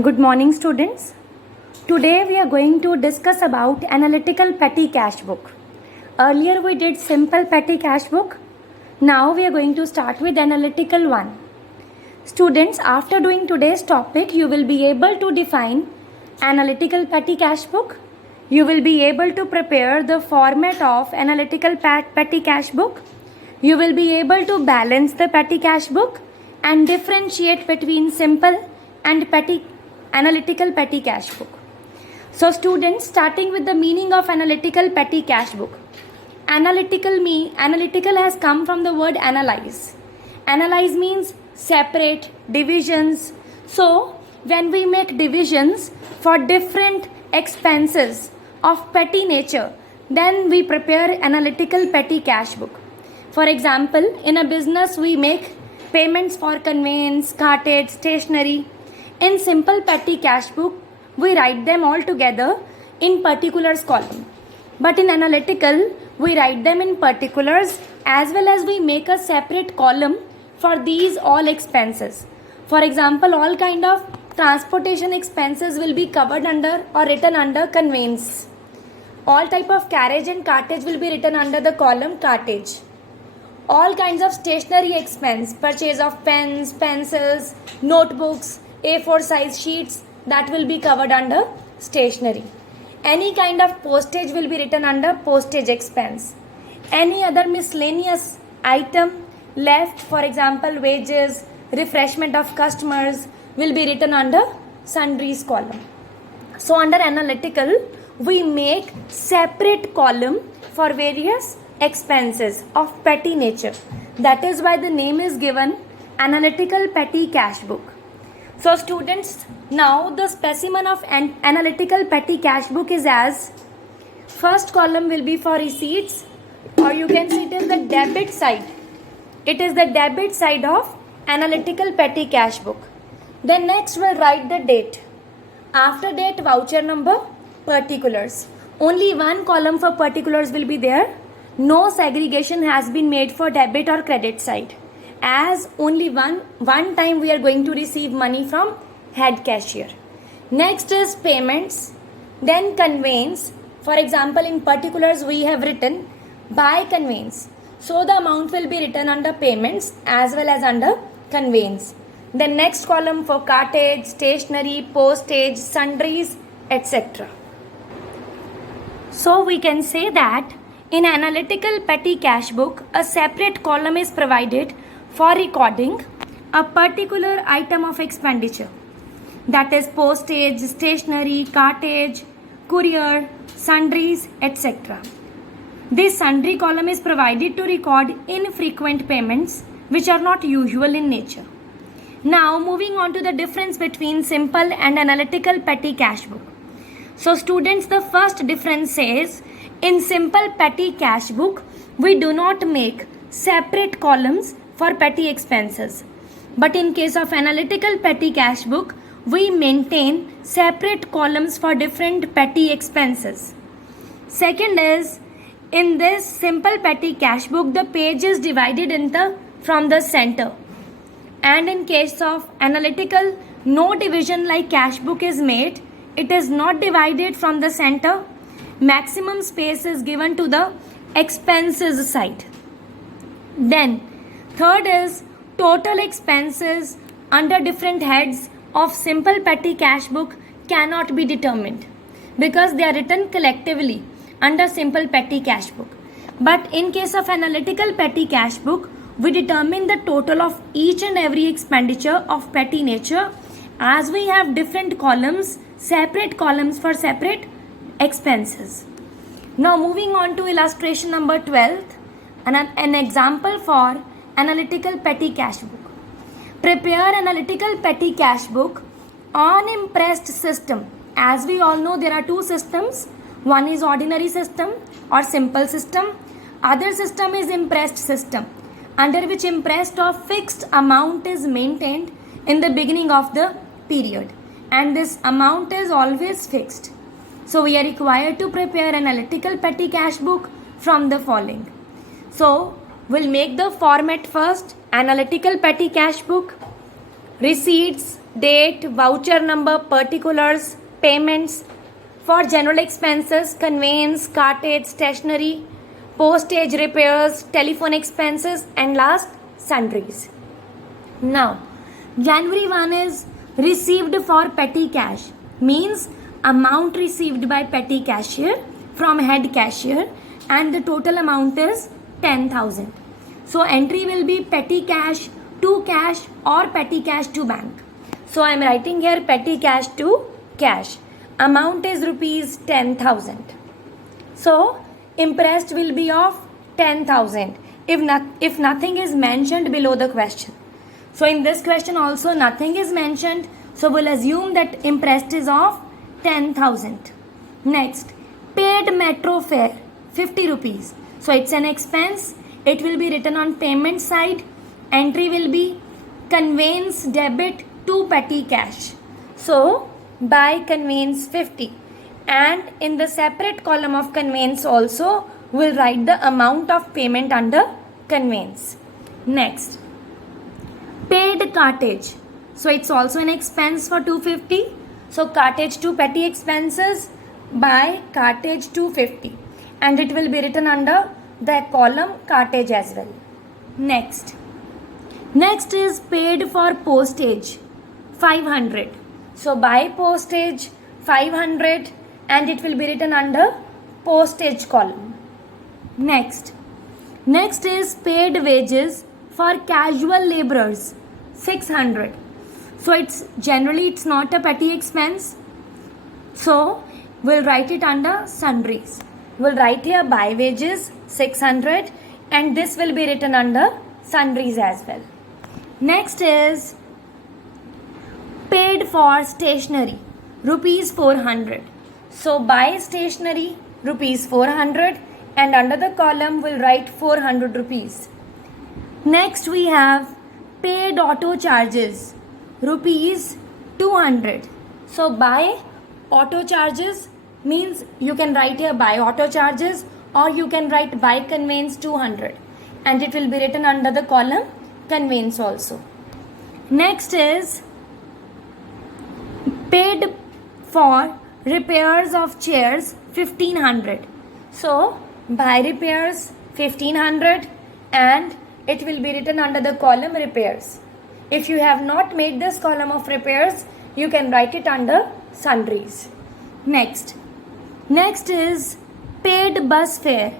Good morning, students. Today we are going to discuss about analytical petty cash book. Earlier we did simple petty cash book. Now we are going to start with analytical one. Students, after doing today's topic, you will be able to define analytical petty cash book. You will be able to prepare the format of analytical petty cash book. You will be able to balance the petty cash book and differentiate between simple and analytical petty cash book. So students, starting with the meaning of analytical petty cash book. Analytical has come from the word analyze. Analyze means separate, divisions. So when we make divisions for different expenses of petty nature, then we prepare analytical petty cash book. For example, in a business we make payments for conveyance, cartage, stationery. In simple petty cash book, we write them all together in particulars column. But in analytical, we write them in particulars as well as we make a separate column for these all expenses. For example, all kind of transportation expenses will be covered under or written under conveyance. All type of carriage and cartage will be written under the column cartage. All kinds of stationery expense, purchase of pens, pencils, notebooks, A4 size sheets, that will be covered under stationery. Any kind of postage will be written under postage expense. Any other miscellaneous item left, for example wages, refreshment of customers, will be written under sundries column. So under analytical, we make separate column for various expenses of petty nature. That is why the name is given analytical petty cash book. So students, now the specimen of an analytical petty cash book is as first column will be for receipts, or you can see it is the debit side. It is the debit side of analytical petty cash book. Then next we'll write the date. After date, voucher number, particulars. Only one column for particulars will be there. No segregation has been made for debit or credit side, as only one time we are going to receive money from head cashier. Next is payments, then conveyance. For example, in particulars we have written by conveyance, so the amount will be written under payments as well as under conveyance. The next column for cartage, stationery, postage, sundries, etc. So we can say that in analytical petty cash book, a separate column is provided for recording a particular item of expenditure, that is postage, stationery, cartage, courier, sundries, etc. This sundry column is provided to record infrequent payments which are not usual in nature. Now moving on to the difference between simple and analytical petty cash book. So students, the first difference is in simple petty cash book, we do not make separate columns for petty expenses. But in case of analytical petty cash book, we maintain separate columns for different petty expenses. Second is, in this simple petty cash book, the page is divided from the center. And in case of analytical, no division like cash book is made. It is not divided from the center. Maximum space is given to the expenses side. Then third is, total expenses under different heads of simple petty cash book cannot be determined because they are written collectively under simple petty cash book. But in case of analytical petty cash book, we determine the total of each and every expenditure of petty nature, as we have different columns, separate columns for separate expenses. Now moving on to illustration number 12, an example for analytical petty cash book. Prepare analytical petty cash book on impressed system. As we all know, there are two systems. One is ordinary system or simple system. Other system is impressed system, under which impressed of fixed amount is maintained in the beginning of the period, and this amount is always fixed. So we are required to prepare analytical petty cash book from the following. So we'll make the format first: analytical petty cash book, receipts, date, voucher number, particulars, payments. For general expenses, conveyance, cartage, stationery, postage, repairs, telephone expenses, and last, sundries. Now, January 1 is received for petty cash, means amount received by petty cashier from head cashier, and the total amount is 10,000. So entry will be petty cash to cash or petty cash to bank. So I am writing here petty cash to cash. Amount is rupees 10,000. So impressed will be of 10,000 if nothing is mentioned below the question. So in this question also nothing is mentioned. So we'll assume that impressed is of 10,000. Next, paid metro fare 50 rupees. So it's an expense. It will be written on payment side. Entry will be conveyance debit to petty cash. So by conveyance 50, and in the separate column of conveyance also we'll write the amount of payment under conveyance. Next, paid cartage. So it's also an expense for 250. So cartage to petty expenses by cartage 250, and it will be written under the column cartage as well. Next is paid for postage 500. So by postage 500, and it will be written under postage column. Next is paid wages for casual laborers 600. So it's not a petty expense. So we'll write it under sundries. We'll write here by wages 600, and this will be written under sundries as well. Next is paid for stationery rupees 400. So by stationery rupees 400, and under the column we'll write 400 rupees. Next we have paid auto charges rupees 200. So by auto charges means you can write here by auto charges, or you can write by conveyance 200, and it will be written under the column conveyance also. Next is paid for repairs of chairs 1500. So by repairs 1500, and it will be written under the column repairs. If you have not made this column of repairs, you can write it under sundries. Next is paid bus fare.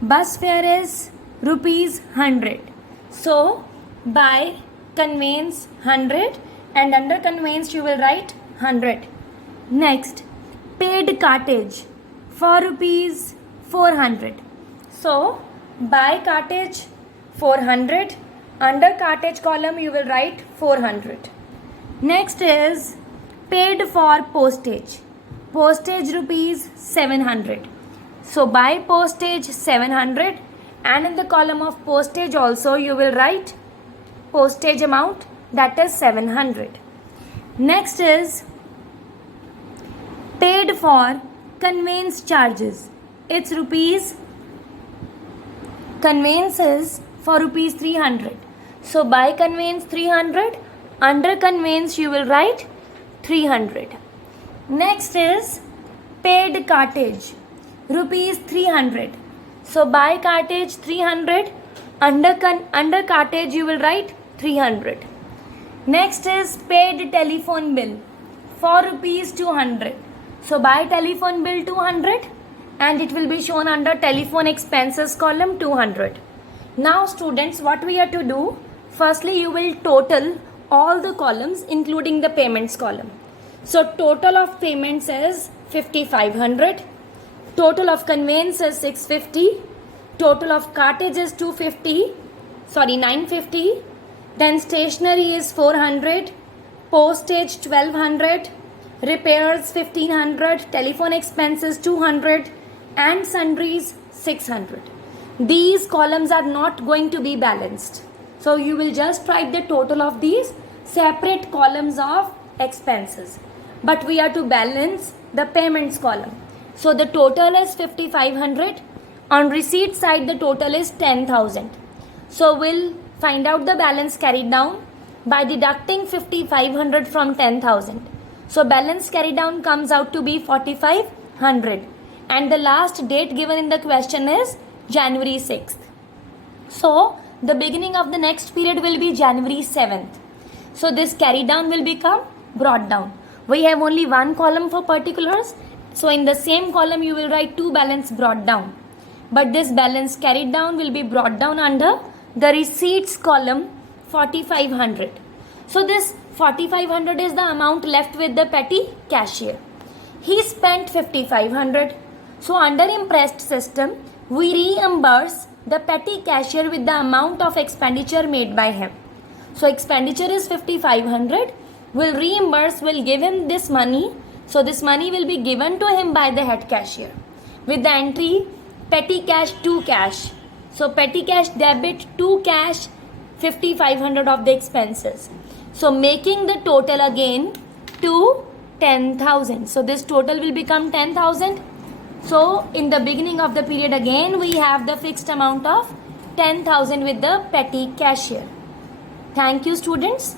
Bus fare is rupees 100. So by conveyance 100, and under conveyance you will write 100. Next, paid cartage for rupees 400. So by cartage 400, under cartage column you will write 400. Next is paid for postage. Postage rupees 700. So by postage 700, and in the column of postage also you will write postage amount, that is 700. Next is paid for conveyance charges. It's conveyance is for rupees 300. So by conveyance 300, under conveyance you will write 300. Next is paid cartage rupees 300. So by cartage 300, under cartage you will write 300. Next is paid telephone bill for rupees 200. So by telephone bill 200, and it will be shown under telephone expenses column 200. Now students, what we have to do, firstly you will total all the columns including the payments column. So total of payments is 5500, total of conveyance is 650, total of cartage is 950, then stationery is 400, postage 1200, repairs 1500, telephone expenses 200, and sundries 600. These columns are not going to be balanced. So you will just write the total of these separate columns of expenses. But we are to balance the payments column. So the total is 5500. On receipt side the total is 10,000. So we'll find out the balance carried down. by deducting 5500 from 10,000. So balance carry down comes out to be 4500, and the last date given in the question is January 6th. So the beginning of the next period will be January 7th. So this carry down will become brought down. We have only one column for particulars. So in the same column you will write two balance brought down. But this balance carried down will be brought down under the receipts column 4500. So this 4500 is the amount left with the petty cashier. He spent 5500. So under impressed system, we reimburse the petty cashier with the amount of expenditure made by him. So expenditure is 5500. We'll reimburse, will give him this money. So this money will be given to him by the head cashier with the entry petty cash to cash. So petty cash debit to cash 5500 of the expenses. So making the total again to 10,000. So this total will become 10,000. So in the beginning of the period again we have the fixed amount of 10,000 with the petty cashier. Thank you students.